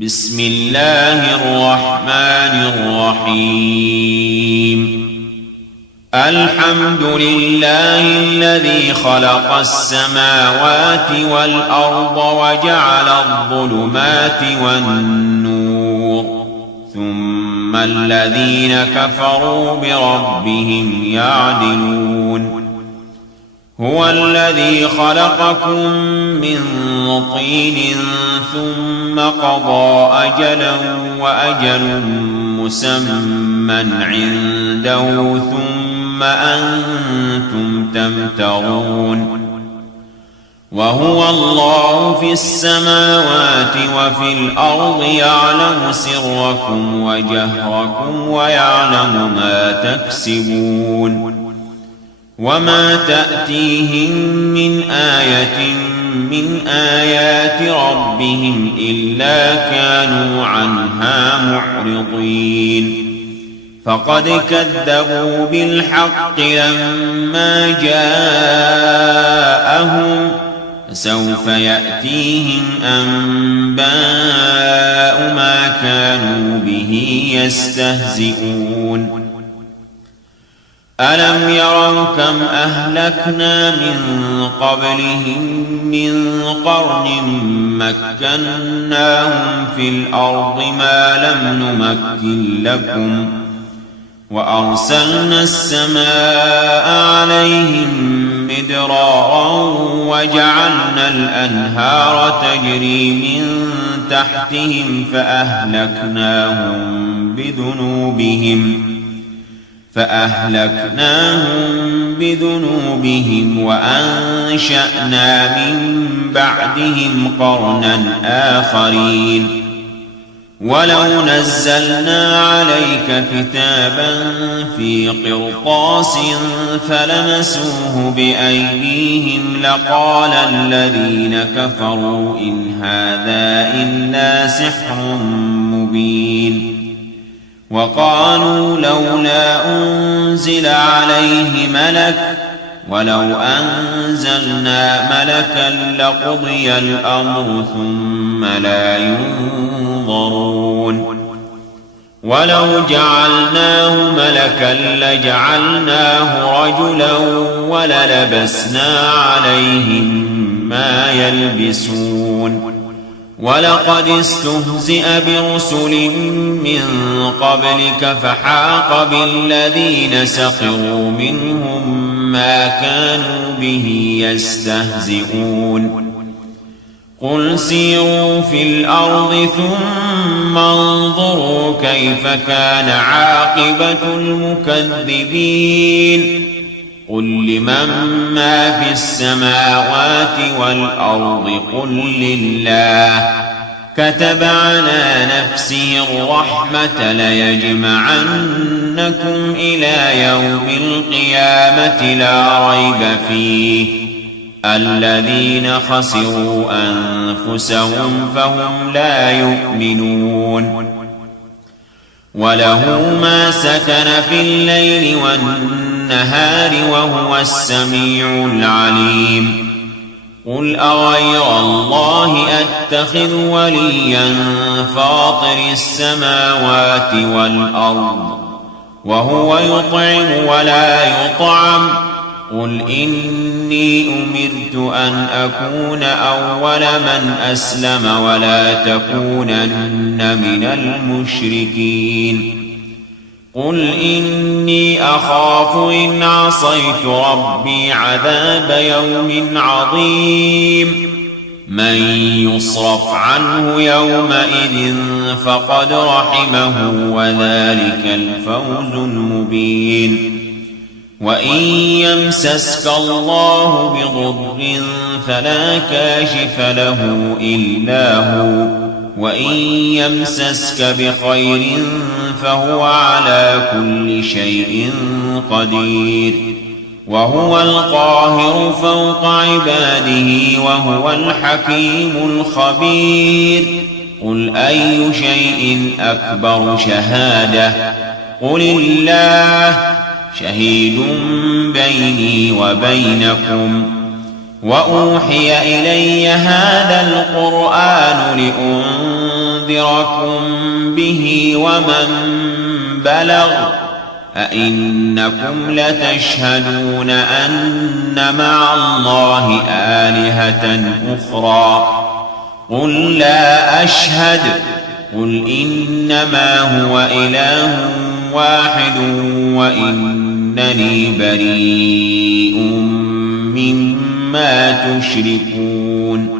بسم الله الرحمن الرحيم. الحمد لله الذي خلق السماوات والأرض وجعل الظلمات والنور، ثم الذين كفروا بربهم يعدلون. هو الذي خلقكم من طين ثم قضى أجلا وأجل مسمى عنده ثم أنتم تمترون. وهو الله في السماوات وفي الأرض يعلم سركم وجهركم ويعلم ما تكسبون. وما تأتيهم من آية من آيات ربهم إلا كانوا عنها معرضين. فقد كذبوا بالحق لما جاءهم، فسوف يأتيهم أنباء ما كانوا به يستهزئون. ألم يروا كم أهلكنا من قبلهم من قرن مكناهم في الأرض ما لم نمكن لكم، وأرسلنا السماء عليهم مدرارا وجعلنا الأنهار تجري من تحتهم فأهلكناهم بذنوبهم وأنشأنا من بعدهم قرنا آخرين. ولو نزلنا عليك كتابا في قرطاس فلمسوه بأيديهم لقال الذين كفروا إن هذا إلا سحر مبين. وقالوا لولا أنزل عليه ملك، ولو أنزلنا ملكا لقضي الأمر ثم لا ينظرون. ولو جعلناه ملكا لجعلناه رجلا وللبسنا عليهم ما يلبسون. ولقد استهزئ برسل من قبلك فحاق بالذين سخروا منهم ما كانوا به يستهزئون. قل سيروا في الأرض ثم انظروا كيف كان عاقبة المكذبين. قل لمن ما في السماوات والأرض قل لله. كتب على نفسه الرحمة ليجمعنكم إلى يوم القيامة لا ريب فيه. الذين خسروا أنفسهم فهم لا يؤمنون. وله ما سكن في الليل والنهار وهو السميع العليم. قل أغير الله أتخذ وليا فاطر السماوات والأرض وهو يطعم ولا يطعم. قل إني أمرت أن أكون أول من أسلم ولا تكونن من المشركين. قل إني أخاف إن عصيت ربي عذاب يوم عظيم. من يصرف عنه يومئذ فقد رحمه وذلك الفوز المبين. وإن يمسسك الله بضر فلا كاشف له إلا هو، وإن يمسسك بخير فهو على كل شيء قدير. وهو القاهر فوق عباده وهو الحكيم الخبير. قل أي شيء أكبر شهادة؟ قل الله شهيد بيني وبينكم. وأوحي إلي هذا القرآن لأنذركم به ومن بلغ أئنكم لتشهدون أن مع الله آلهة أخرى قل لا أشهد قل إنما هو إله واحد وإنني بريء مما تشركون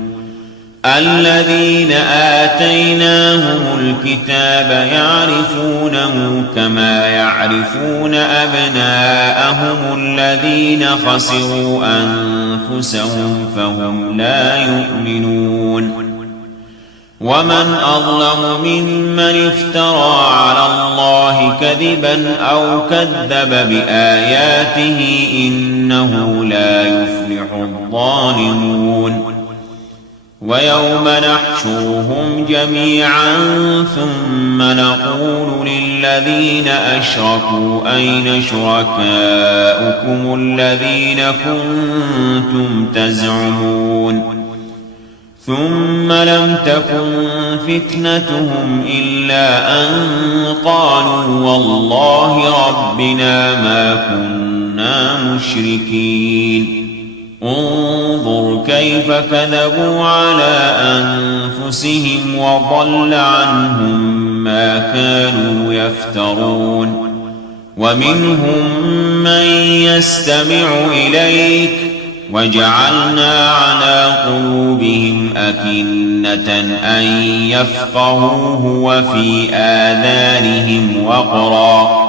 الذين آتيناهم الكتاب يعرفونه كما يعرفون أبناءهم الذين خسروا أنفسهم فهم لا يؤمنون ومن أظلم ممن افترى على الله كذبا أو كذب بآياته إنه لا يفلح الظالمون ويوم نحشرهم جميعا ثم نقول للذين أشركوا أين شركاؤكم الذين كنتم تزعمون ثم لم تكن فتنتهم إلا أن قالوا والله ربنا ما كنا مشركين انظر كيف كذبوا على أنفسهم وضل عنهم ما كانوا يفترون ومنهم من يستمع إليك وجعلنا على قلوبهم أكنة أن يفقهوه وفي آذانهم وقرا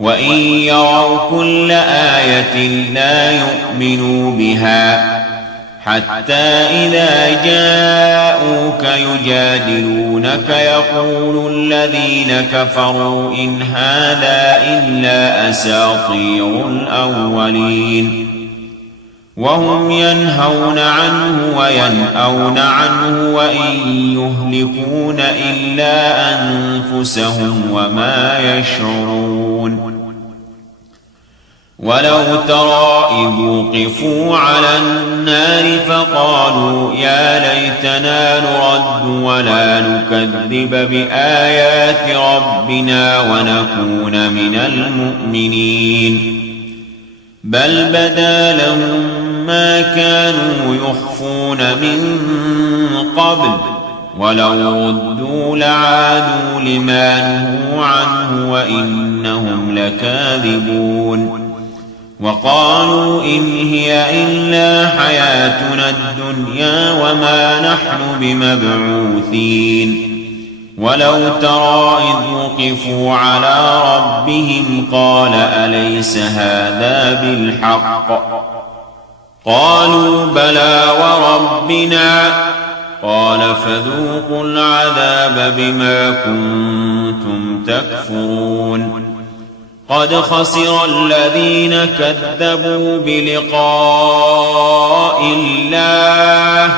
وإن يروا كل آية لا يؤمنوا بها حتى إذا جاءوك يجادلونك يقول الذين كفروا إن هذا إلا أساطير الأولين وهم ينهون عنه وينأون عنه وإن يهلكون إلا أنفسهم وما يشعرون ولو ترى إذ وقفوا على النار فقالوا يا ليتنا نرد ولا نكذب بآيات ربنا ونكون من المؤمنين بل بدا لهم ما كانوا يخفون من قبل ولو ردوا لعادوا لما نهوا عنه وإنهم لكاذبون وقالوا إن هي إلا حياتنا الدنيا وما نحن بمبعوثين ولو ترى إذ وقفوا على ربهم قال أليس هذا بالحق قالوا بلى وربنا قال فذوقوا العذاب بما كنتم تكفرون قد خسر الذين كذبوا بلقاء الله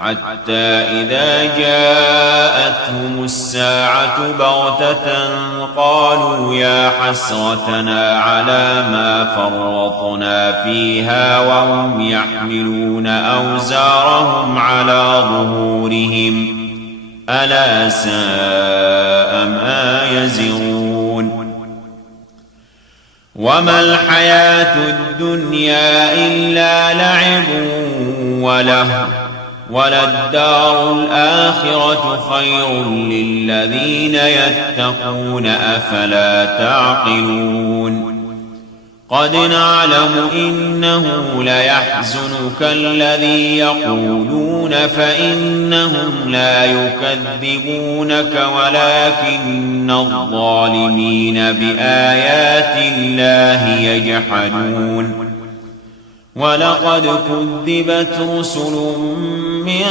حتى إذا جاءتهم الساعة بغتة قالوا يا حسرتنا على ما فرطنا فيها وهم يحملون أوزارهم على ظهورهم ألا ساء ما يزرون وما الحياة الدنيا إلا لعب وله وللدار الآخرة خير للذين يتقون أفلا تعقلون قد نعلم إنه ليحزنك الذي يقولون فإنهم لا يكذبونك ولكن الظالمين بآيات الله يجحدون ولقد كذبت رسل من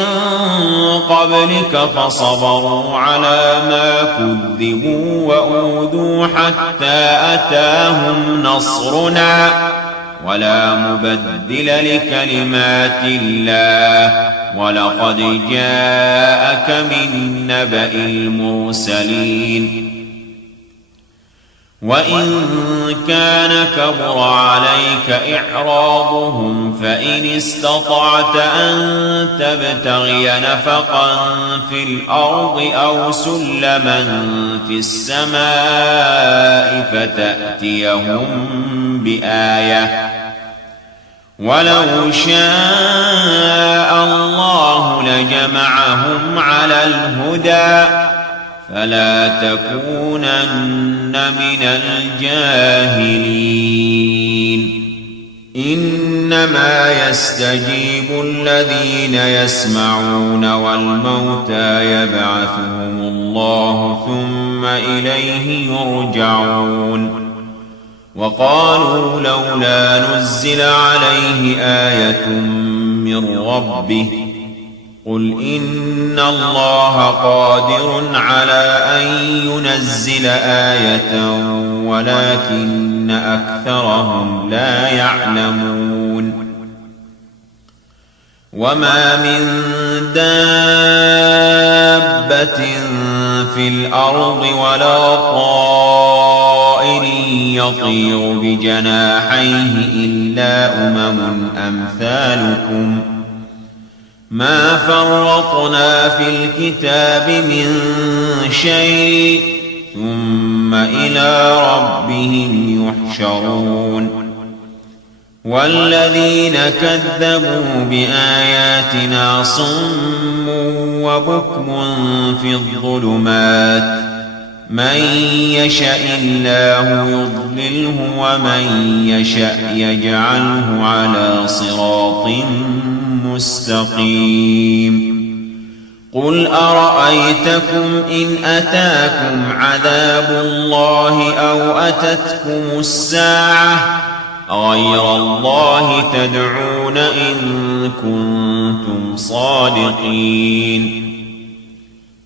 قبلك فصبروا على ما كذبوا وأوذوا حتى أتاهم نصرنا ولا مبدل لكلمات الله ولقد جاءك من نبأ المرسلين وإن كان كبر عليك إعراضهم فإن استطعت أن تبتغي نفقا في الأرض أو سلما في السماء فتأتيهم بآية ولو شاء الله لجمعهم على الهدى فلا تكونن من الجاهلين إنما يستجيب الذين يسمعون والموتى يبعثهم الله ثم إليه يرجعون وقالوا لولا نزل عليه آية من ربه قل إن الله قادر على أن ينزل آية ولكن أكثرهم لا يعلمون وما من دابة في الأرض ولا طائر يطير بجناحيه إلا أمثالكم ما فرطنا في الكتاب من شيء ثم إلى ربهم يحشرون والذين كذبوا بآياتنا صم وبكم في الظلمات من يشاء الله يضلله ومن يشاء يجعله على صراط مستقيم قل أرأيتكم إن أتاكم عذاب الله أو أتتكم الساعة غير الله تدعون إن كنتم صادقين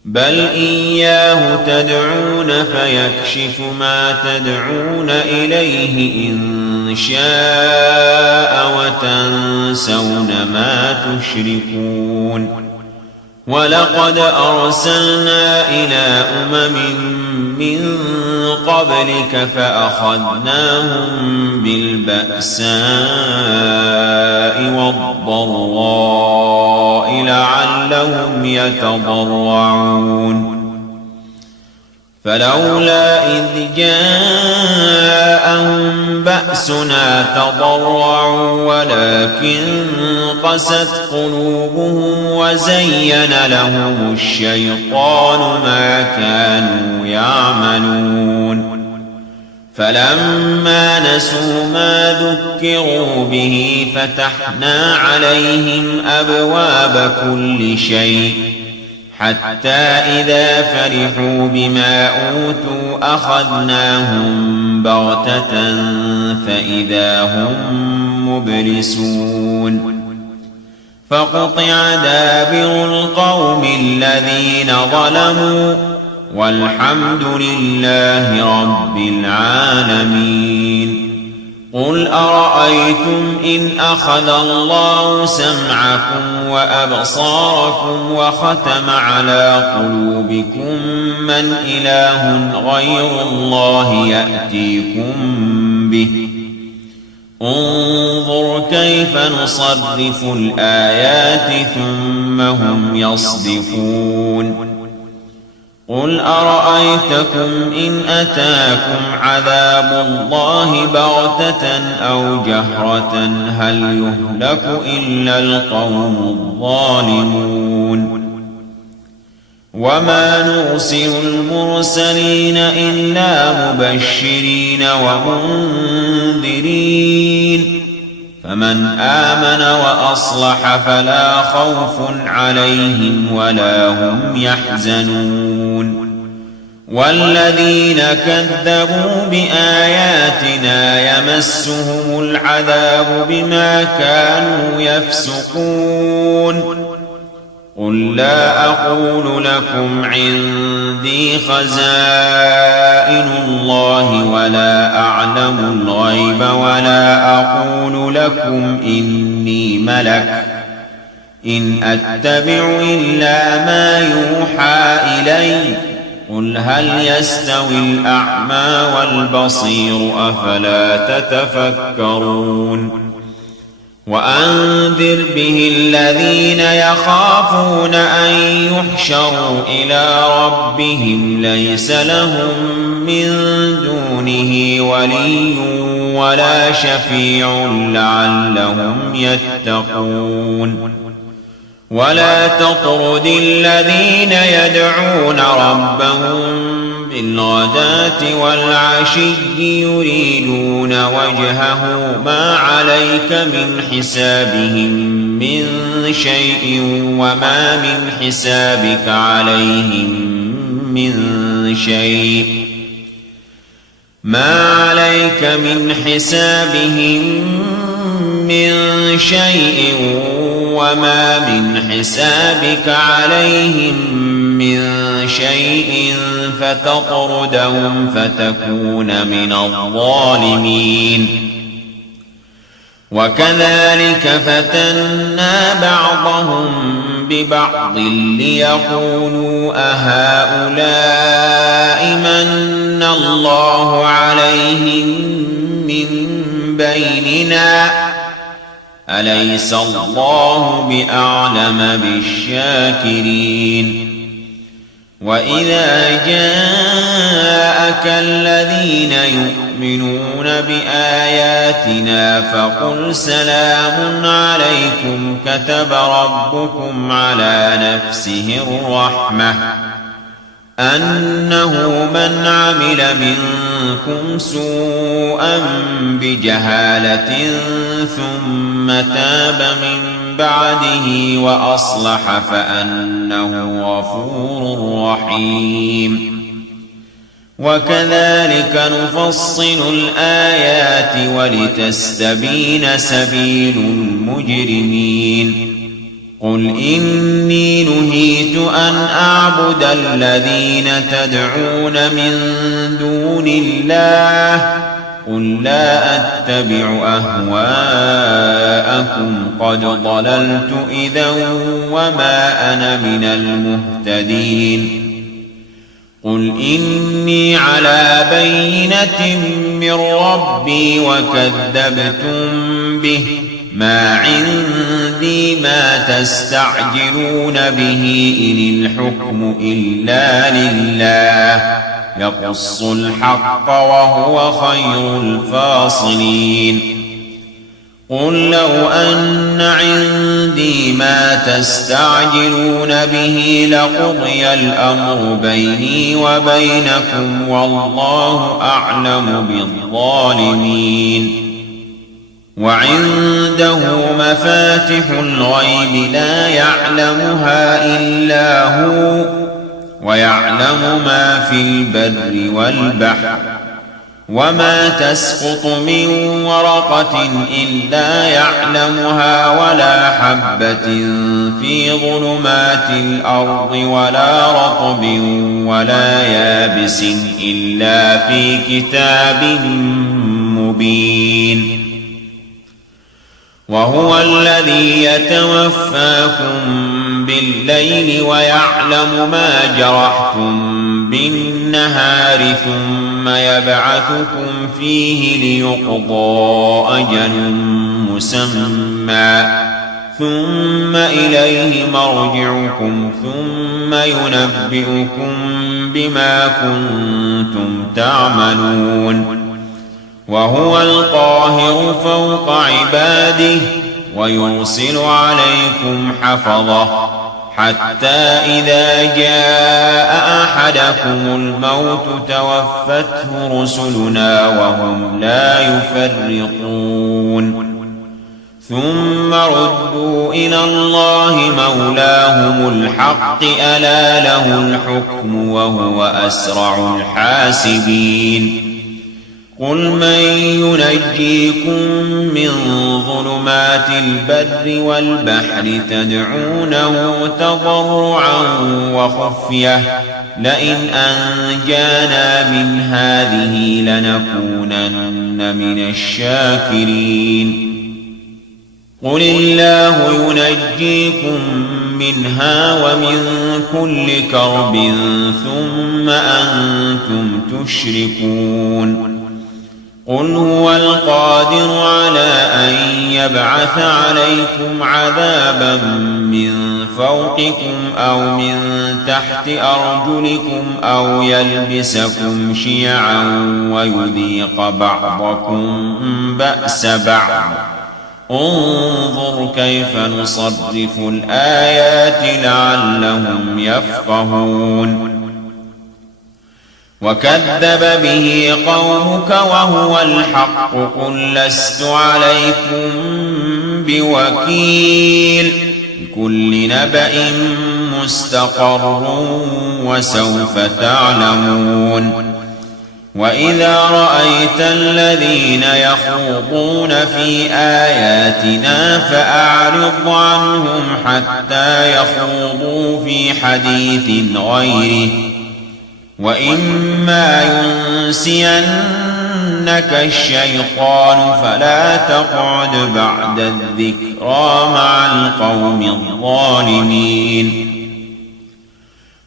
بل إياه تدعون فيكشف ما تدعون إليه إن شاء وتنسون ما تشركون ولقد أرسلنا إلى من قبلك فأخذناهم بالبأساء والضراء لعلهم يتضرعون فلولا إذ جاءهم بأسنا تضرعوا ولكن قست قلوبهم وزين لهم الشيطان ما كانوا يعملون فلما نسوا ما ذكروا به فتحنا عليهم أبواب كل شيء حتى إذا فرحوا بما أوتوا أخذناهم بغتة فإذا هم مبلسون فقطع دابر القوم الذين ظلموا والحمد لله رب العالمين قل أرأيتم إن أخذ الله سمعكم وأبصاركم وختم على قلوبكم من إله غير الله يأتيكم به انظر كيف نصرف الآيات ثم هم يصدفون قل أرأيتكم إن أتاكم عذاب الله بغتة أو جهرة هل يهلك إلا القوم الظالمون وما نرسل المرسلين إلا مبشرين ومنذرين فمن آمن وأصلح فلا خوف عليهم ولا هم يحزنون والذين كذبوا بآياتنا يمسهم العذاب بما كانوا يفسقون قل لا أقول لكم عندي خزائن الله ولا أعلم الغيب ولا أقول لكم إني ملك إن أتبع إلا ما يوحى إلي قل هل يستوي الأعمى والبصير أفلا تتفكرون وأنذر به الذين يخافون أن يحشروا إلى ربهم ليس لهم من دونه ولي ولا شفيع لعلهم يتقون ولا تطرد الذين يدعون ربهم بالغداة والعشي يريدون وجهه ما عليك من حسابهم من شيء وما من حسابك عليهم من شيء ما عليك من حسابهم من شيء وما من حسابك عليهم من شيء فتطردهم فتكون من الظالمين وكذلك فتنا بعضهم ببعض ليقولوا أهؤلاء من الله عليهم من بيننا أليس الله بأعلم بالشاكرين وإذا جاءك الذين يؤمنون بآياتنا فقل سلام عليكم كتب ربكم على نفسه الرحمة أنه من عمل منكم سوءا بجهالة ثم تاب من بعده وأصلح فأنه غفور رحيم وكذلك نفصل الآيات ولتستبين سبيل المجرمين قل إني نهيت أن أعبد الذين تدعون من دون الله قل لا أتبع أهواءكم قد ضللت إذا وما أنا من المهتدين قل إني على بينة من ربي وكذبتم به ما عندي ما تستعجلون به إن الحكم إلا لله يقص الحق وهو خير الفاصلين قل لو أن عندي ما تستعجلون به لقضي الأمر بيني وبينكم والله أعلم بالظالمين وعنده مفاتح الغيب لا يعلمها إلا هو ويعلم ما في البر والبحر وما تسقط من ورقة إلا يعلمها ولا حبة في ظلمات الأرض ولا رطب ولا يابس إلا في كتاب مبين وهو الذي يتوفاكم بالليل ويعلم ما جرحتم بالنهار ثم يبعثكم فيه ليقضى أجل مسمى ثم إليه مرجعكم ثم ينبئكم بما كنتم تعملون وهو القاهر فوق عباده ويرسل عليكم حفظه حتى إذا جاء أحدكم الموت توفته رسلنا وهم لا يفرطون ثم ردوا إلى الله مولاهم الحق ألا له الحكم وهو أسرع الحاسبين قل من ينجيكم من ظلمات البر والبحر تدعونه تضرعا وخفية لئن أنجانا من هذه لنكونن من الشاكرين قل الله ينجيكم منها ومن كل كرب ثم أنتم تشركون قل هو القادر على أن يبعث عليكم عذابا من فوقكم أو من تحت أرجلكم أو يلبسكم شيعا ويذيق بعضكم بأس بعض انظر كيف نصرف الآيات لعلهم يفقهون وكذب به قومك وهو الحق قل لست عليكم بوكيل لكل نبأ مستقر وسوف تعلمون وإذا رأيت الذين يخوضون في آياتنا فأعرض عنهم حتى يخوضوا في حديث غيره وإما ينسينك الشيطان فلا تقعد بعد الذكرى مع القوم الظالمين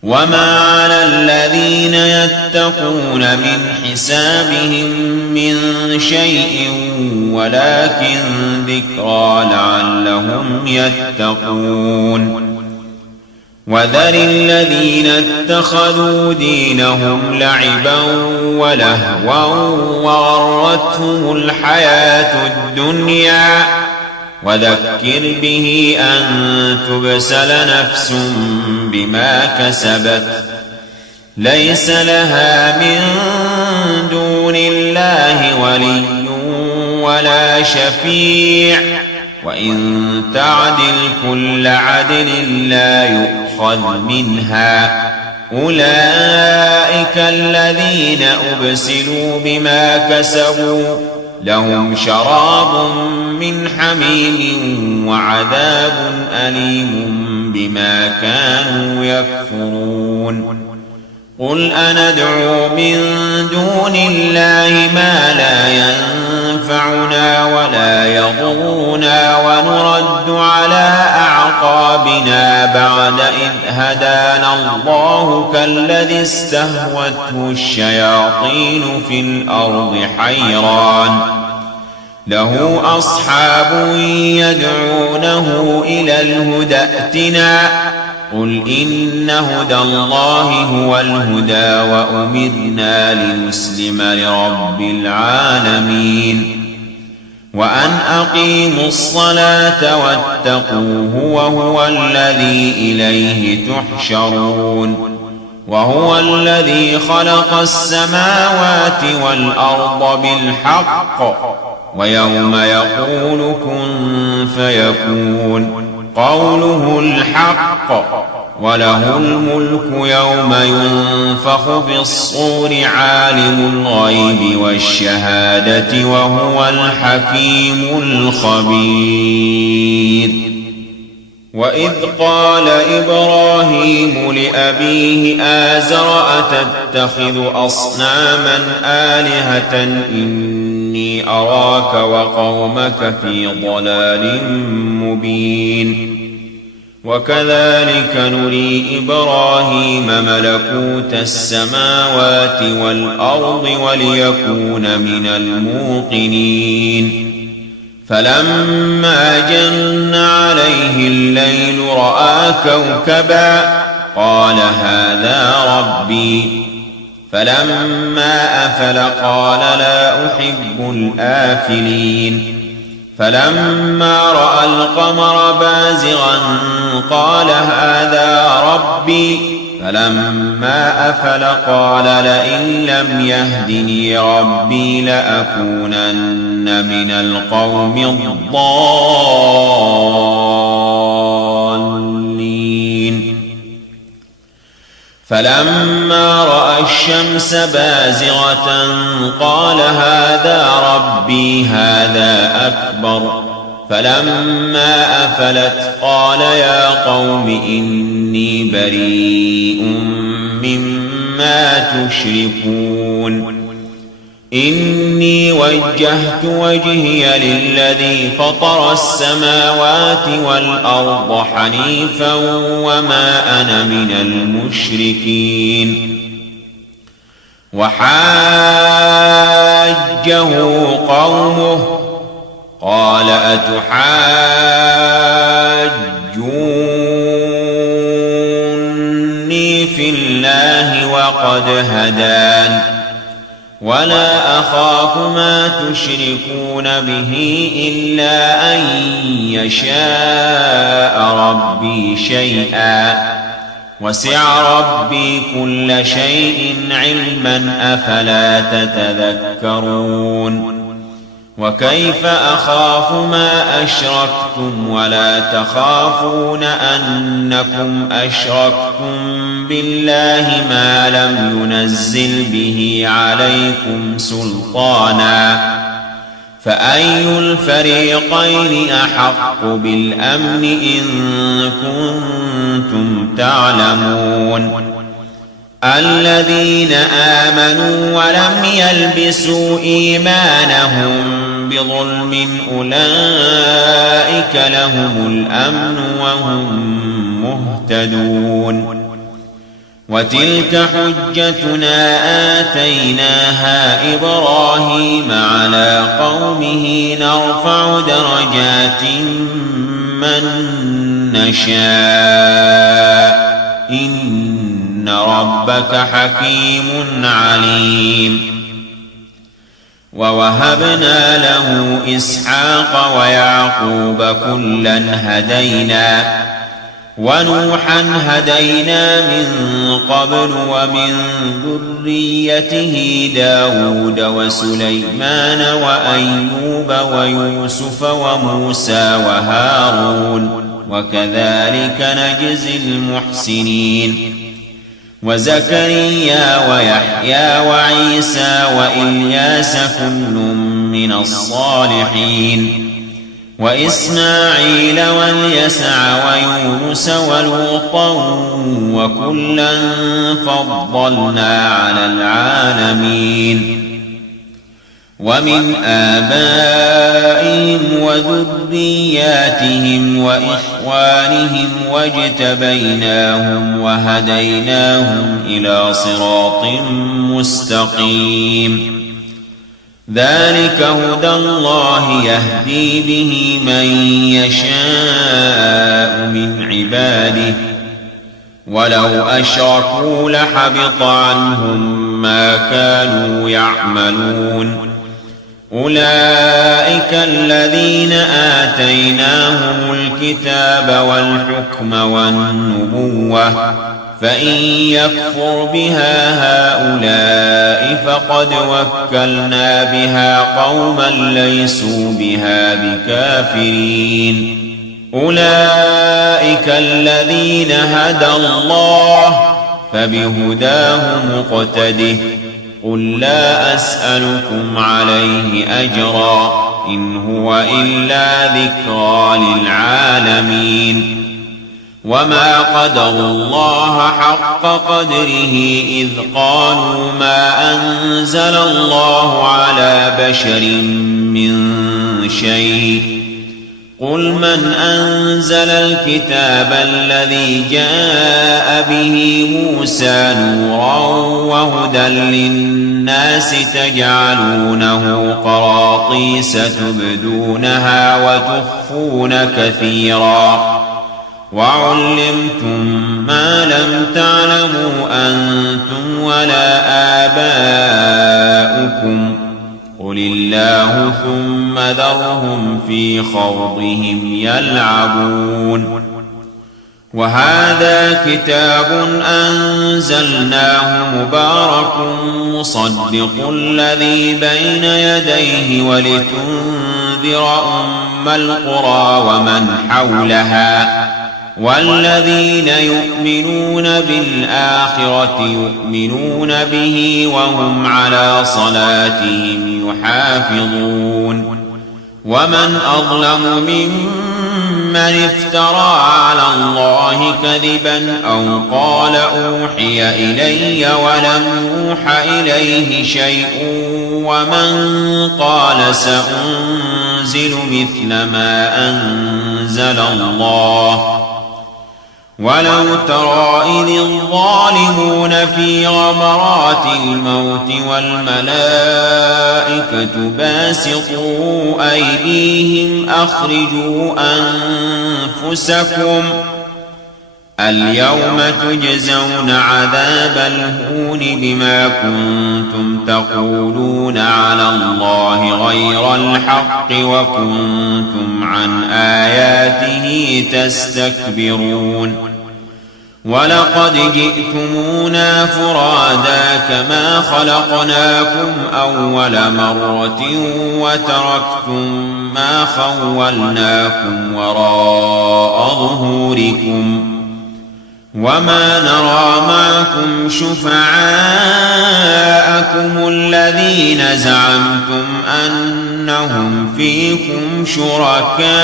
وما على الذين يتقون من حسابهم من شيء ولكن ذكرى لعلهم يتقون وذر الذين اتخذوا دينهم لعبا ولهوا وغرتهم الحياة الدنيا وذكر به أن تبسل نفس بما كسبت ليس لها من دون الله ولي ولا شفيع وإن تعدل كل عدل لا يؤخذ منها أولئك الذين أبسلوا بما كسبوا لهم شراب من حميم وعذاب أليم بما كانوا يكفرون قل أندعو من دون الله ما لا ينفعنا ولا يضرنا ونرد على أعقابنا بعد إذ هدانا الله كالذي استهوته الشياطين في الأرض حيران له أصحاب يدعونه إلى الهدى ائتنا قل إن هدى الله هو الهدى وأمرنا لنسلم لرب العالمين وأن أقيموا الصلاة واتقوه وهو الذي إليه تحشرون وهو الذي خلق السماوات والأرض بالحق ويوم يقول كن فيكون قوله الحق وله الملك يوم ينفخ في الصور عالم الغيب والشهادة وهو الحكيم الخبير وإذ قال إبراهيم لأبيه آزر أتتخذ أصناما آلهة إني أراك وقومك في ضلال مبين وكذلك نري إبراهيم ملكوت السماوات والأرض وليكون من الموقنين فلما جن عليه الليل رأى كوكبا قال هذا ربي فلما أفل قال لا أحب الآفلين فلما رأى القمر بازغا قال هذا ربي فلما أفل قال لئن لم يهدني ربي لأكونن من القوم الضالين فلما رأى الشمس بازغة قال هذا ربي هذا أكبر فلما أفلت قال يا قوم إني بريء مما تشركون إني وجهت وجهي للذي فطر السماوات والأرض حنيفا وما أنا من المشركين. وحاجه قومه قال أتحاجوني في الله وقد هدان ولا أخاف ما تشركون به إلا أن يشاء ربي شيئا وسع ربي كل شيء علما أفلا تتذكرون. وكيف أخاف ما أشركتم ولا تخافون أنكم أشركتم بالله ما لم ينزل به عليكم سلطانا فأي الفريقين أحق بالأمن إن كنتم تعلمون. الذين آمنوا ولم يلبسوا إيمانهم بظلم أولئك لهم الأمن وهم مهتدون. وتلك حجتنا آتيناها إبراهيم على قومه نرفع درجات من نشاء إن ربك حكيم عليم. ووهبنا له إسحاق ويعقوب كلا هدينا ونوحا هدينا من قبل ومن ذريته داود وسليمان وأيوب ويوسف وموسى وهارون وكذلك نجزي المحسنين. وزكريا ويحيى وعيسى وإلياس كل من الصالحين وإسماعيل واليسع ويونس ولوطا وكلا فضلنا على العالمين. ومن آبائهم وذرياتهم وإخوانهم واجتبيناهم وهديناهم إلى صراط مستقيم. ذلك هدى الله يهدي به من يشاء من عباده ولو أشركوا لحبط عنهم ما كانوا يعملون. أولئك الذين آتيناهم الكتاب والحكم والنبوة فإن يكفر بها هؤلاء فقد وكلنا بها قوما ليسوا بها بكافرين. أولئك الذين هدى الله فبهداه مقتده. قل لا أسألكم عليه أجرا إن هو إلا ذكرى للعالمين. وما قدروا الله حق قدره إذ قالوا ما أنزل الله على بشر من شيء. قل من أنزل الكتاب الذي جاء به موسى نورا وهدى للناس تجعلونه قراطيس تبدونها وتخفون كثيرا وعلمتم ما لم تعلموا أنتم ولا آباؤكم قل الله ثم ذرهم في خوضهم يلعبون. وهذا كتاب أنزلناه مبارك مصدق الذي بين يديه ولتنذر أم القرى ومن حولها والذين يؤمنون بالآخرة يؤمنون به وهم على صلاتهم يحافظون. ومن أظلم ممن من افترى على الله كذبا أو قال أوحي إلي ولم يوح إليه شيء ومن قال سأنزل مثل ما أنزل الله ولو ترى إذ الظالمون في غمرات الموت والملائكة باسطوا أيديهم أخرجوا أنفسكم اليوم تجزون عذاب الهون بما كنتم تقولون على الله غير الحق وكنتم عن آياته تستكبرون ولقد جئتمونا فرادا كما خلقناكم أول مرة وتركتم ما خولناكم وراء ظهوركم وما نرى معكم شفعاءكم الذين زعمتم أنهم فيكم شركاء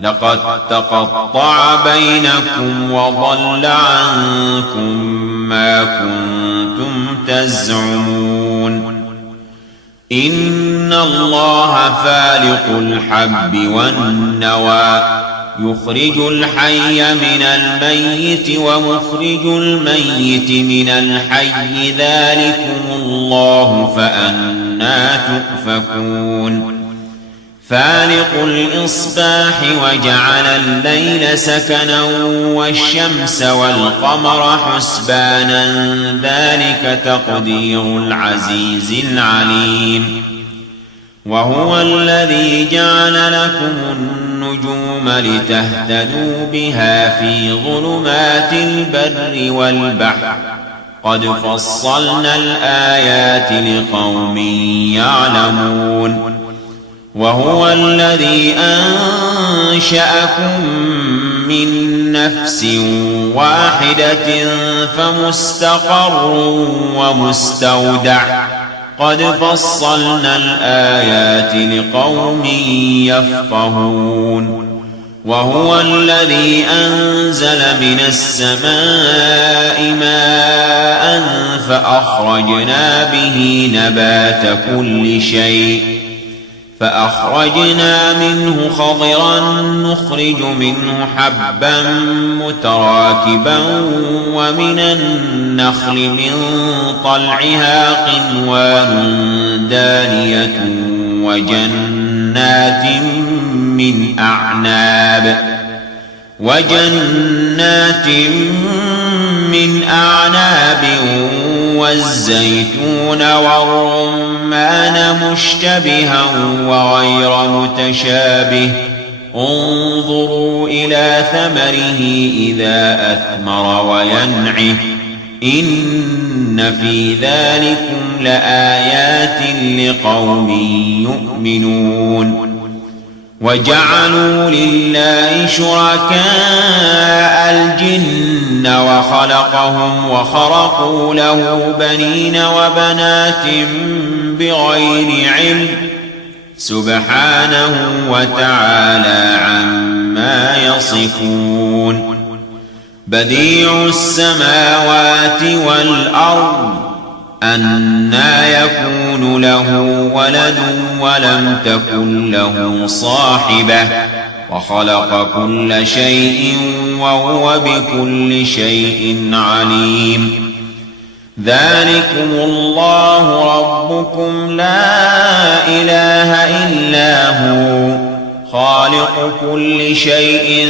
لقد تقطع بينكم وضل عنكم ما كنتم تزعمون إن الله فالق الحب والنوى يخرج الحي من الميت ومخرج الميت من الحي ذلكم الله فأنى تؤفكون فالق الإصباح وجعل الليل سكنا والشمس والقمر حسبانا ذلك تقدير العزيز العليم وهو الذي جعل لكم النجوم لتهتدوا بها في ظلمات البر والبحر قد فصلنا الآيات لقوم يعلمون وهو الذي أنشأكم من نفس واحدة فمستقر ومستودع قد فصلنا الآيات لقوم يفقهون وهو الذي أنزل من السماء ماء فأخرجنا به نبات كل شيء فأخرجنا منه خضرا نخرج منه حبا متراكبا ومن النخل من طلعها قنوان دانية وجنات من أعناب والزيتون والرمان مشتبها وغير متشابه انظروا إلى ثمره إذا أثمر وينعه إن في ذلكم لآيات لقوم يؤمنون وجعلوا لله شركاء الجن وخلقهم وخرقوا له بنين وبنات بغير علم سبحانه وتعالى عما يصفون بديع السماوات والأرض أنى يكون له ولد ولم تكن له صاحبة وخلق كل شيء وهو بكل شيء عليم ذلكم الله ربكم لا إله إلا هو خالق كل شيء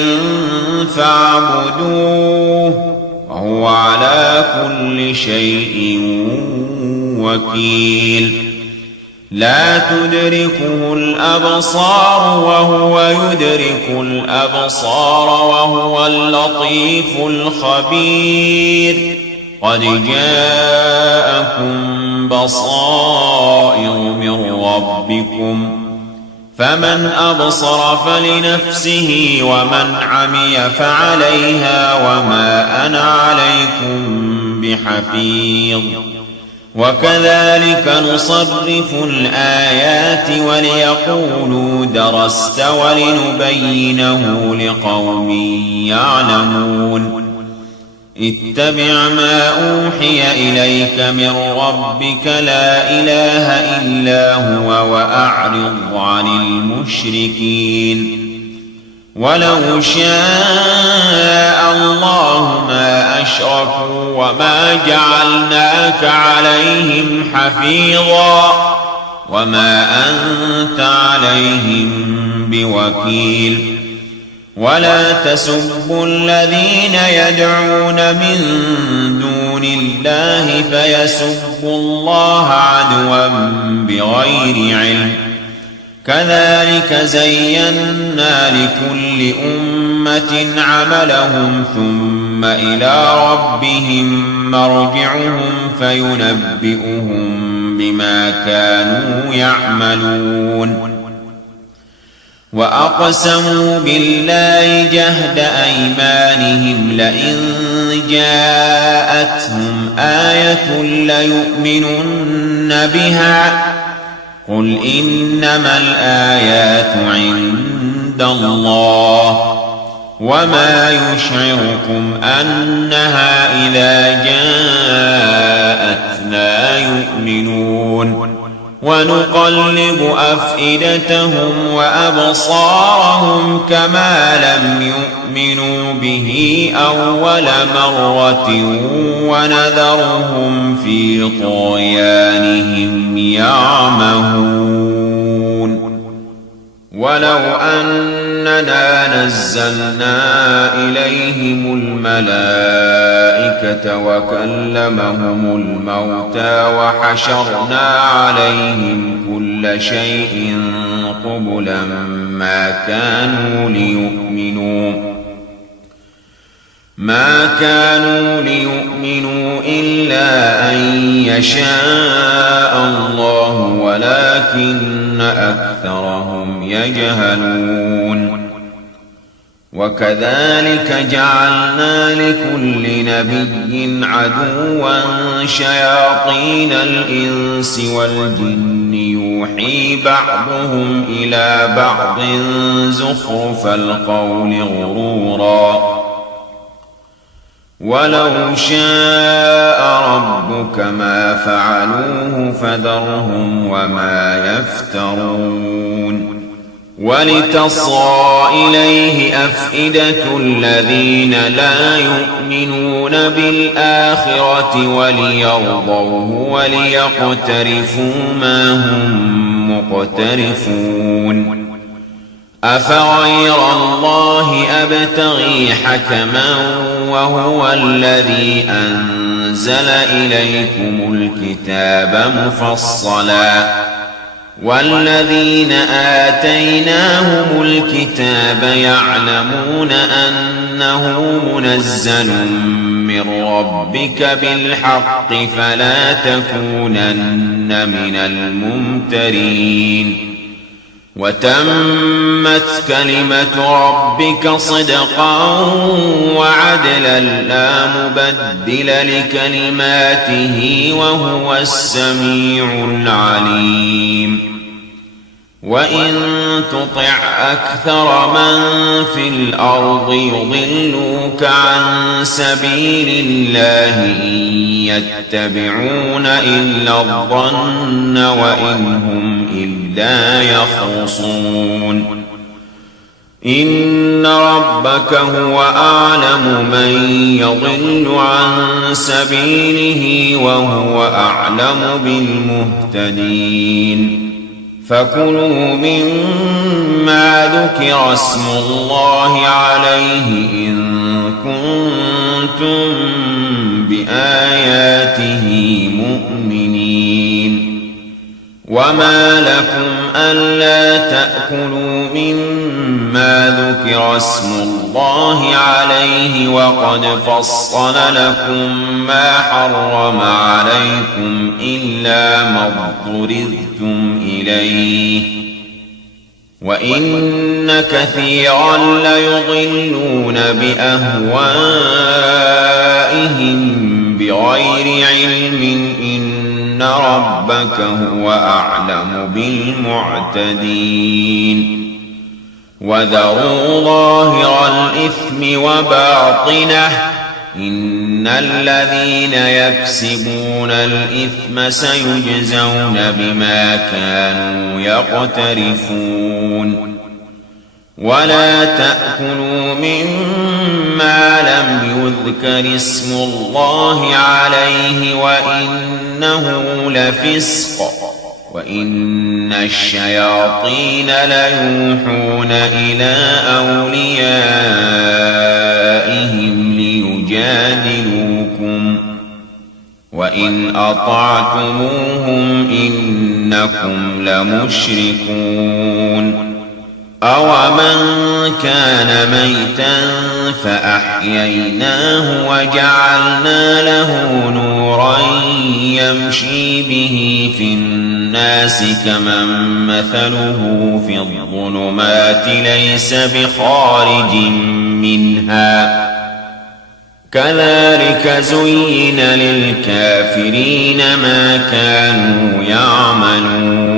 فاعبدوه وهو على كل شيء وكيل لا تدركه الأبصار وهو يدرك الأبصار وهو اللطيف الخبير قد جاءكم بصائر من ربكم فمن أبصر فلنفسه ومن عمي فعليها وما أنا عليكم بحفيظ وكذلك نصرف الآيات وليقولوا درست ولنبينه لقوم يعلمون اتبع ما أوحي إليك من ربك لا إله إلا هو وأعرض عن المشركين ولو شاء الله ما أشركوا وما جعلناك عليهم حفيظا وما أنت عليهم بوكيل ولا تسبوا الذين يدعون من دون الله فيسبوا الله عدوا بغير علم كذلك زينا لكل أمة عملهم ثم إلى ربهم مرجعهم فينبئهم بما كانوا يعملون وأقسموا بالله جهد أيمانهم لئن جاءتهم آية ليؤمنن بها قل إنما الآيات عند الله وما يشعركم أنها إذا جاءت لا يؤمنون ونقلب أفئدتهم وأبصارهم كما لم يؤمنوا به أول مرة ونذرهم في طغيانهم يعمهون ولو أننا نزلنا إليهم الملائكة وكلمهم الموتى وحشرنا عليهم كل شيء قبلا ما كانوا ليؤمنوا إلا أن يشاء الله ولكن أكثرهم يجهلون وكذلك جعلنا لكل نبي عدوا شياطين الإنس والجن يوحي بعضهم إلى بعض زخرف القول غرورا ولو شاء ربك ما فعلوه فذرهم وما يفترون ولتصغى إليه أفئدة الذين لا يؤمنون بالآخرة وليرضوه وليقترفوا ما هم مقترفون أفغير الله أبتغي حكما وهو الذي أنزل إليكم الكتاب مفصلا والذين آتيناهم الكتاب يعلمون أنه منزل من ربك بالحق فلا تكونن من الممترين وتمت كلمة ربك صدقا وعدلا لا مبدل لكلماته وهو السميع العليم وإن تطع أكثر من في الأرض يضلوك عن سبيل الله إن يتبعون إلا الظن وإن هم إلا يخرصون إن ربك هو أعلم من يضل عن سبيله وهو أعلم بالمهتدين فكلوا مما ذكر اسم الله عليه إن كنتم بآياته مؤمنين وما لكم ألا تأكلوا مما ذكر اسم الله عليه وقد فصل لكم ما حرم عليكم إلا ما اضطررتم إليه وإن كثيرا ليضلون بأهوائهم بغير علم إن إن ربك هو أعلم بالمعتدين وذروا ظاهر الإثم وباطنه إن الذين يكسبون الإثم سيجزون بما كانوا يقترفون ولا تأكلوا مما لم يذكر اسم الله عليه وإنه لفسق وإن الشياطين ليوحون إلى أوليائهم ليجادلوكم وإن أطعتموهم إنكم لمشركون أومن كان ميتا فأحييناه وجعلنا له نورا يمشي به في الناس كمن مثله في الظلمات ليس بخارج منها كذلك زين للكافرين ما كانوا يعملون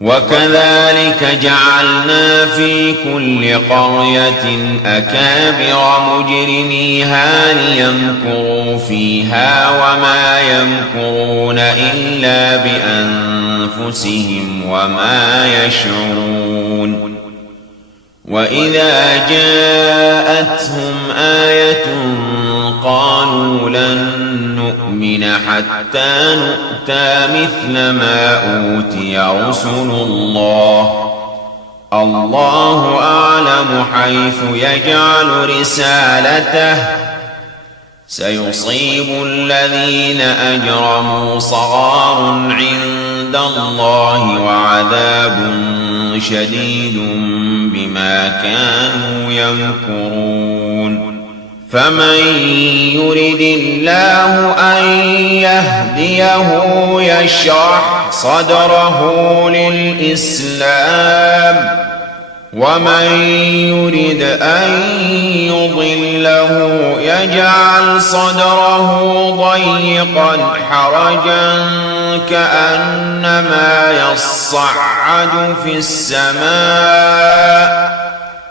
وكذلك جعلنا في كل قرية أكابر مجرميها ليمكروا فيها وما يمكرون إلا بأنفسهم وما يشعرون وإذا جاءتهم آية قالوا لن نؤمن حتى نؤتى مثل ما أوتي رسل الله الله أعلم حيث يجعل رسالته سيصيب الذين أجرموا صغار عند الله وعذاب شديد بما كانوا يمكرون فمن يرد الله أن يهديه يشرح صدره للإسلام ومن يرد أن يضله يجعل صدره ضيقا حرجا كأنما يصعد في السماء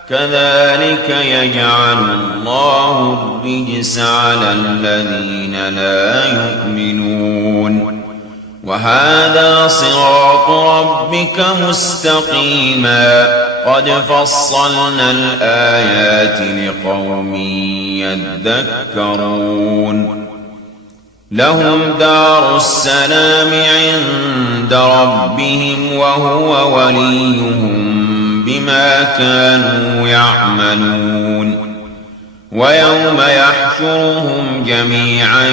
كذلك يجعل الله الرجس على الذين لا يؤمنون وهذا صراط ربك مستقيما قد فصلنا الآيات لقوم يذكرون لهم دار السلام عند ربهم وهو وليهم بما كانوا يعملون ويوم يحشرهم جميعا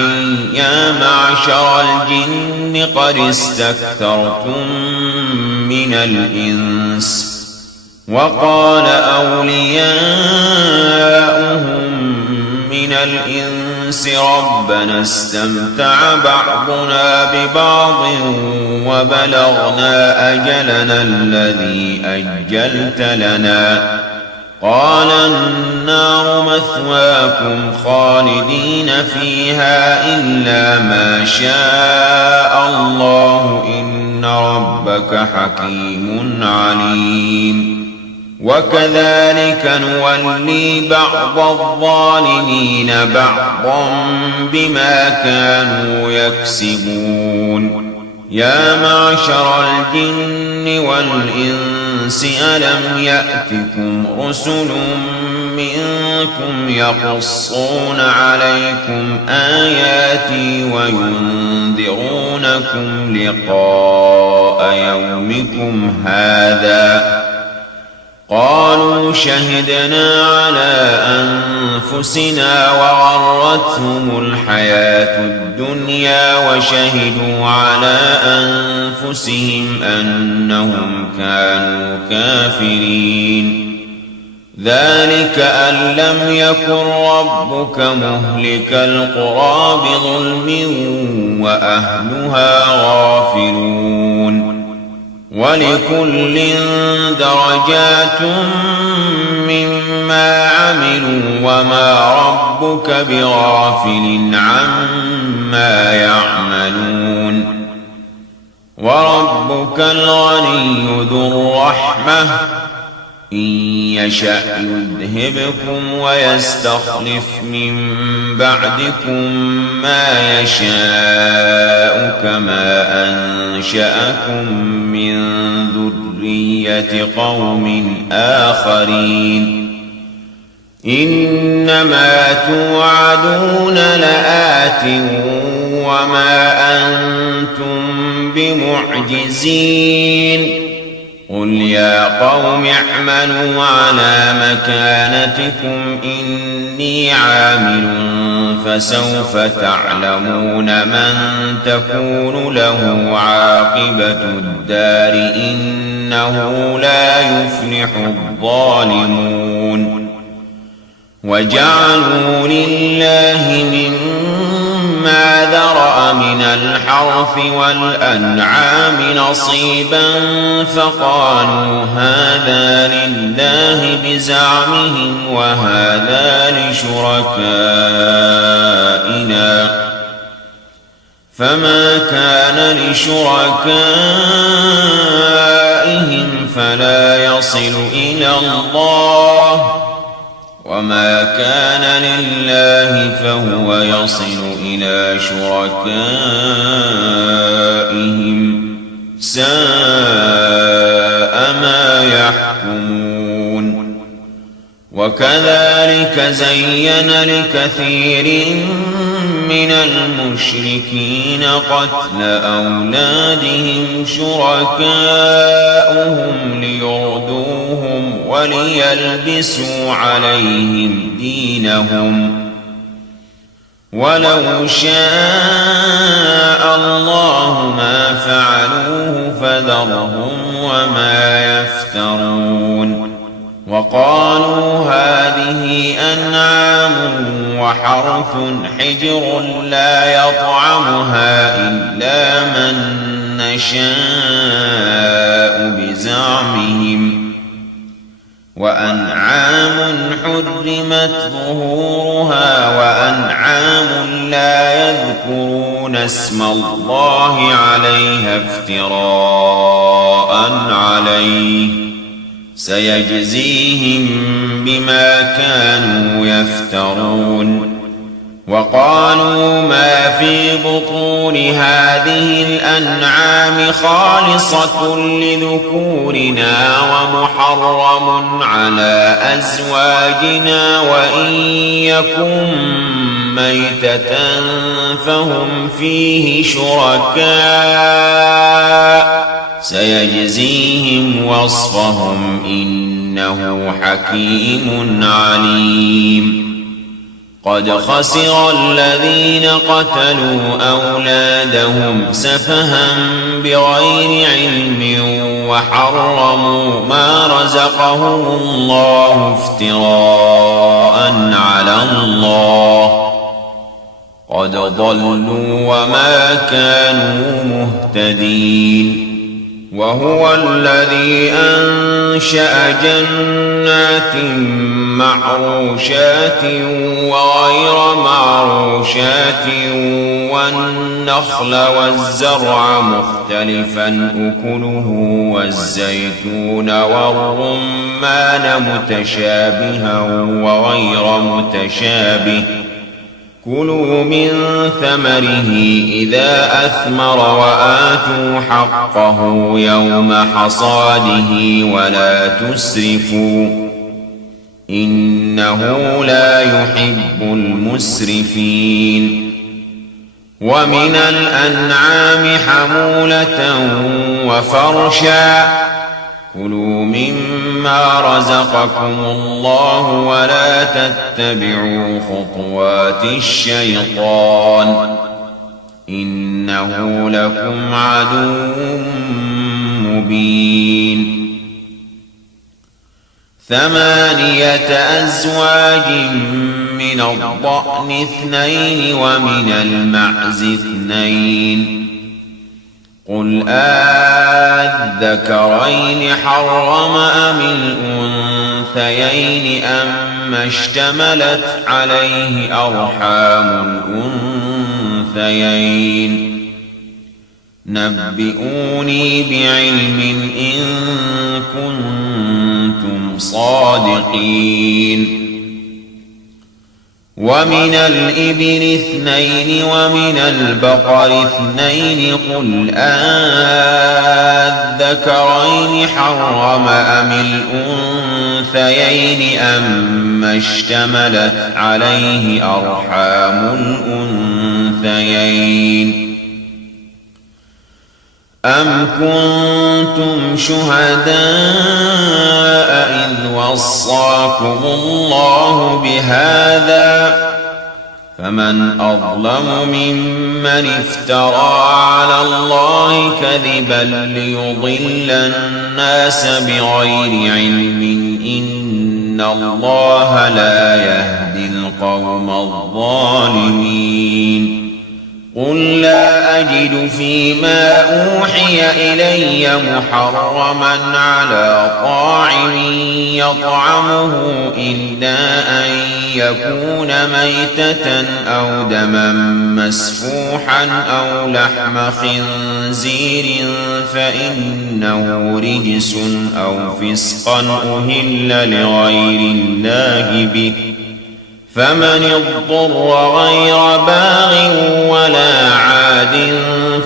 يا معشر الجن قد استكثرتم من الإنس وقال أولياؤهم من الإنس ربنا استمتع بعضنا ببعض وبلغنا أجلنا الذي أجلت لنا قال النار مثواكم خالدين فيها إلا ما شاء الله إن ربك حكيم عليم وكذلك نولي بعض الظالمين بعضا بما كانوا يكسبون يا معشر الجن والإنس ألم يأتكم رسل منكم يقصون عليكم آياتي وينذرونكم لقاء يومكم هذا قالوا شهدنا على أنفسنا وغرتهم الحياة الدنيا وشهدوا على أنفسهم أنهم كانوا كافرين ذلك أن لم يكن ربك مهلك القرى بظلم وأهلها غافلون ولكل درجات مما عملوا وما ربك بغافل عما يعملون وربك الغني ذو الرحمة إن يشأ يذهبكم ويستخلف من بعدكم ما يشاء كما أنشأكم من ذرية قوم آخرين إنما توعدون لآت وما أنتم بمعجزين قل يا قوم اعملوا على مكانتكم إني عامل فسوف تعلمون من تكون له عاقبة الدار إنه لا يفلح الظالمون وجعلوا لله مما ذرأ من الحرث والأنعام نصيبا فقالوا هذا لله بزعمهم وهذا لشركائنا فما كان لشركائهم فلا يصل إلى الله وما كان لله فهو يصل إلى شركائهم ساء ما يحكمون وكذلك زين لكثير من المشركين قتل أولادهم شركاؤهم ليردوهم وليلبسوا عليهم دينهم ولو شاء الله ما فعلوه فذرهم وما يفترون وقالوا هذه أنعام وحرث حجر لا يطعمها إلا من نشاء بزعمهم وأنعام حرمت ظهورها وأنعام لا يذكرون اسم الله عليها افتراء عليه سيجزيهم بما كانوا يفترون وقالوا ما في بطون هذه الأنعام خالصة لذكورنا ومحرم على أزواجنا وإن يكن ميتة فهم فيه شركاء سيجزيهم وصفهم إنه حكيم عليم قد خسر الذين قتلوا أولادهم سفها بغير علم وحرموا ما رزقهم الله افتراء على الله قد ضلوا وما كانوا مهتدين وهو الذي أنشأ جنات معروشات وغير معروشات والنخل والزرع مختلفا أكله والزيتون والرمان متشابها وغير متشابه كلوا من ثمره إذا أثمر وآتوا حقه يوم حصاده ولا تسرفوا إنه لا يحب المسرفين ومن الأنعام حمولة وفرشا كلوا مما رزقكم الله ولا تتبعوا خطوات الشيطان إنه لكم عدو مبين 8 أزواج من الضأن 2 ومن المعز 2 قل آذكرين حرم أم الأنثيين أما اشتملت عليه أرحام الأنثيين نبئوني بعلم إن كنتم صادقين ومن الإبل 2 ومن البقر 2 قل آذكرين حرم أم الأنثيين أما اشتملت عليه أرحام الأنثيين أم كنتم شهداء إذ وصاكم الله بهذا فمن أظلم ممن افترى على الله كذبا ليضل الناس بغير علم إن الله لا يهدي القوم الظالمين قل لا أجد فيما أوحي إلي محرما على طاعم يطعمه إلا أن يكون ميتة أو دما مسفوحا أو لحم خنزير فإنه رجس أو فسقا أهل لغير الله به فمن اضطر غير باغ ولا عاد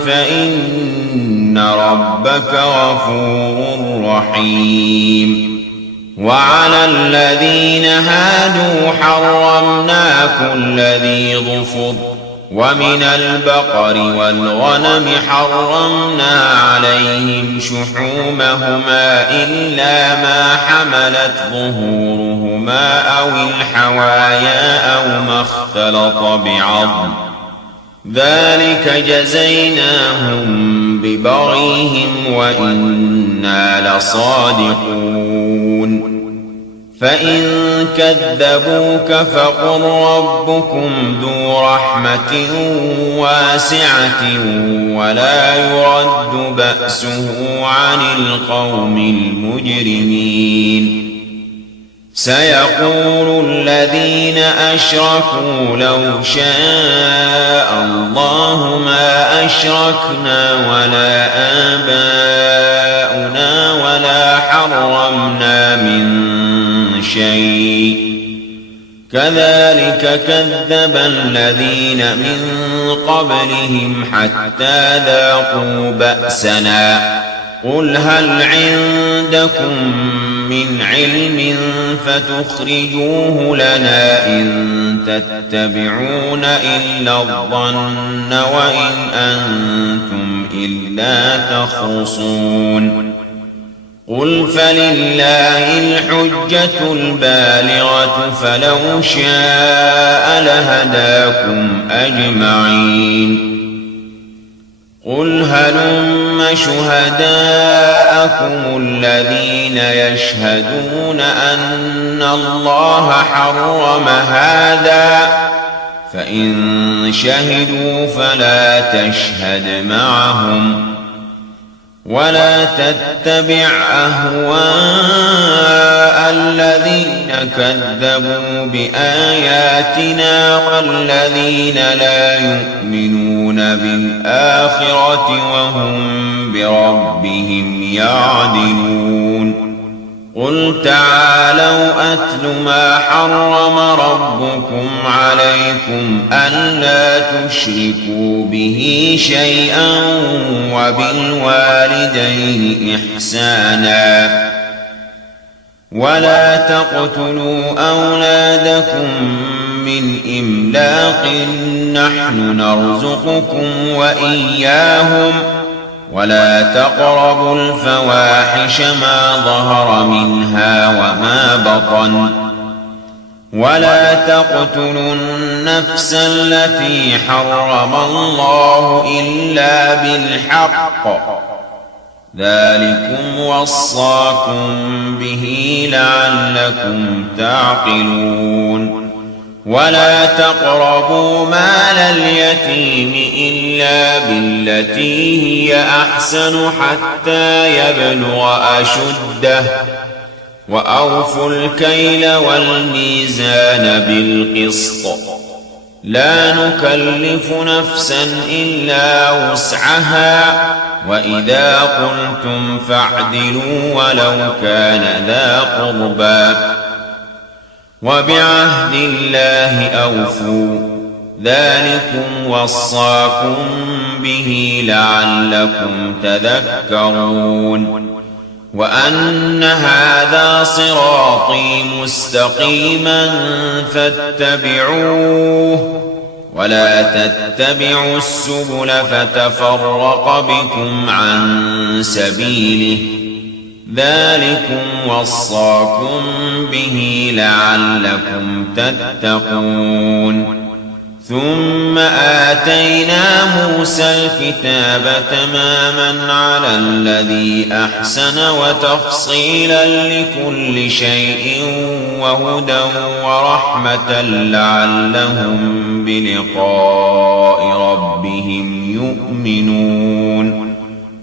فإن ربك غفور رحيم وعلى الذين هادوا حرمنا كل ذي ظفر ومن البقر والغنم حرمنا عليهم شحومهما إلا ما حملت ظهورهما أو الحوايا أو ما اختلط بعظم ذلك جزيناهم ببغيهم وإنا لصادقون فإن كذبوك فقل ربكم ذو رحمة واسعة ولا يرد بأسه عن القوم المجرمين سيقول الذين أشركوا لو شاء الله ما أشركنا ولا آباؤنا ولا حرمنا من شيء كذلك كذب الذين من قبلهم حتى ذاقوا بأسنا قل هل عندكم من علم فتخرجوه لنا إن تتبعون إلا الظن وإن أنتم إلا تخرصون قل فلله الحجة البالغة فلو شاء لهداكم أجمعين قل هلم شهداءكم الذين يشهدون أن الله حرم هذا فإن شهدوا فلا تشهد معهم ولا تتبع أهواء الذين كذبوا بآياتنا والذين لا يؤمنون بالآخرة وهم بربهم يعدلون قل تعالوا أتل ما حرم ربكم عليكم ألا تشركوا به شيئا وبالوالدين إحسانا ولا تقتلوا أولادكم من إملاق نحن نرزقكم وإياهم ولا تقربوا الفواحش ما ظهر منها وما بطن ولا تقتلوا النفس التي حرم الله إلا بالحق ذلكم وصاكم به لعلكم تعقلون ولا تقربوا مال اليتيم إلا بالتي هي أحسن حتى يبلغ أشده وأوفوا الكيل والميزان بالقسط لا نكلف نفسا إلا وسعها وإذا قلتم فاعدلوا ولو كان ذا قربى وبعهد الله أوفوا ذلكم وصاكم به لعلكم تذكرون وأن هذا صراطي مستقيما فاتبعوه ولا تتبعوا السبل فتفرق بكم عن سبيله ذلكم وصاكم به لعلكم تتقون ثم آتينا موسى الكتاب تماما على الذي أحسن وتفصيلا لكل شيء وهدى ورحمة لعلهم بلقاء ربهم يؤمنون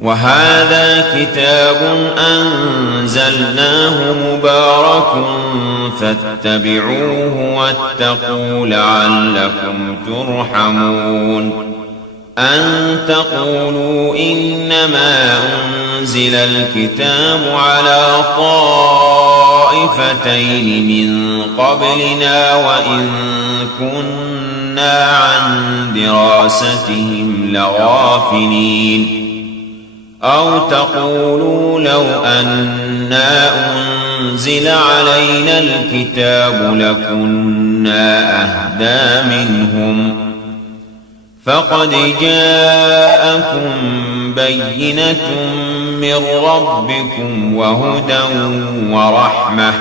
وهذا كتاب أنزلناه مبارك فاتبعوه واتقوا لعلكم ترحمون أن تقولوا إنما أنزل الكتاب على طائفتين من قبلنا وإن كنا عن دراستهم لغافلين أو تقولوا لو أنا أنزل علينا الكتاب لكنا أهدى منهم فقد جاءكم بينة من ربكم وهدى ورحمة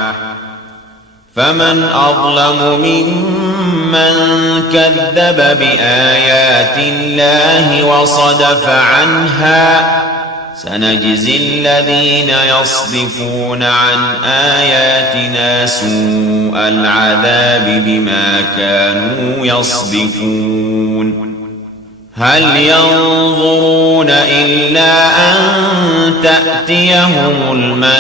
فمن أظلم ممن كذب بآيات الله وصدف عنها سنجزي الذين يصدفون عن آياتنا سوء العذاب بما كانوا يصدفون هل ينظرون إلا أن تأتيهم الملائكة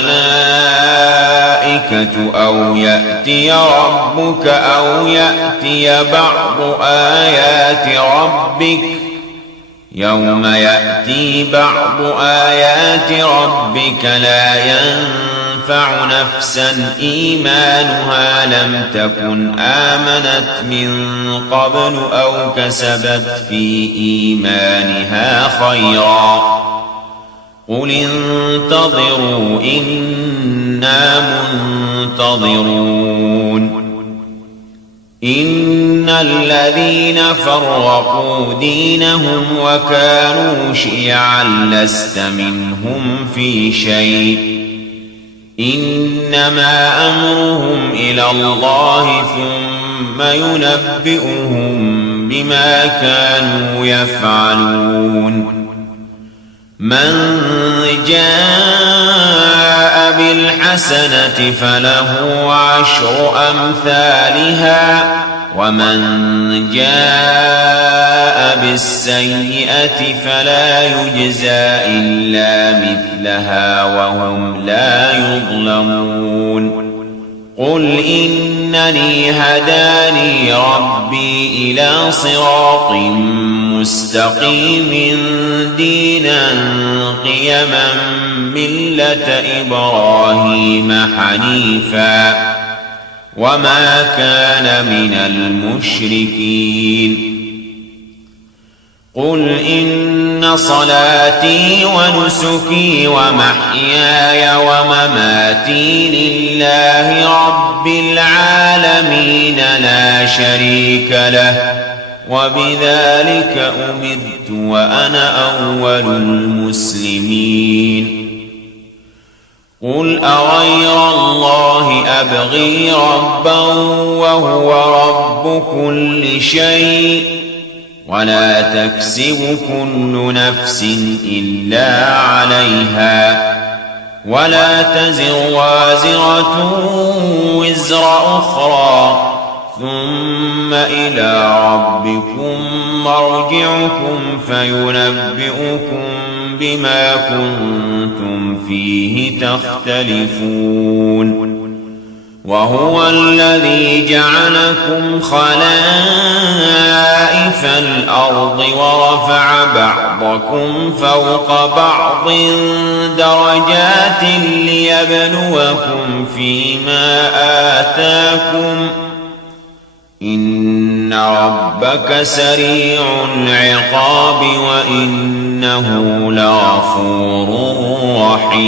أو يأتي ربك أو يأتي بعض آيات ربك يوم يأتي بعض آيات ربك لا ينفع نفسا إيمانها لم تكن آمنت من قبل أو كسبت في إيمانها خيرا قل انتظروا إنا منتظرون إن الذين فرقوا دينهم وكانوا شيعا لست منهم في شيء إنما أمرهم إلى الله ثم ينبئهم بما كانوا يفعلون من جاء بالحسنة فله عشر أمثالها ومن جاء بالسيئة فلا يجزى إلا مثلها وهم لا يظلمون قل إنني هداني ربي إلى صراط مستقيم دينا قيما ملة إبراهيم حنيفا وما كان من المشركين قل إن صلاتي ونسكي ومحياي ومماتي لله رب العالمين لا شريك له وبذلك أمرت وأنا أول المسلمين قل أغير الله أبغي ربا وهو رب كل شيء ولا تكسب كل نفس إلا عليها ولا تزر وازرة وزر أخرى ثم ثم إلى ربكم مرجعكم فينبئكم بما كنتم فيه تختلفون وهو الذي جعلكم خلائف الأرض ورفع بعضكم فوق بعض درجات ليبلوكم فيما آتاكم إن ربك سريع العقاب وإنه لغفور رحيم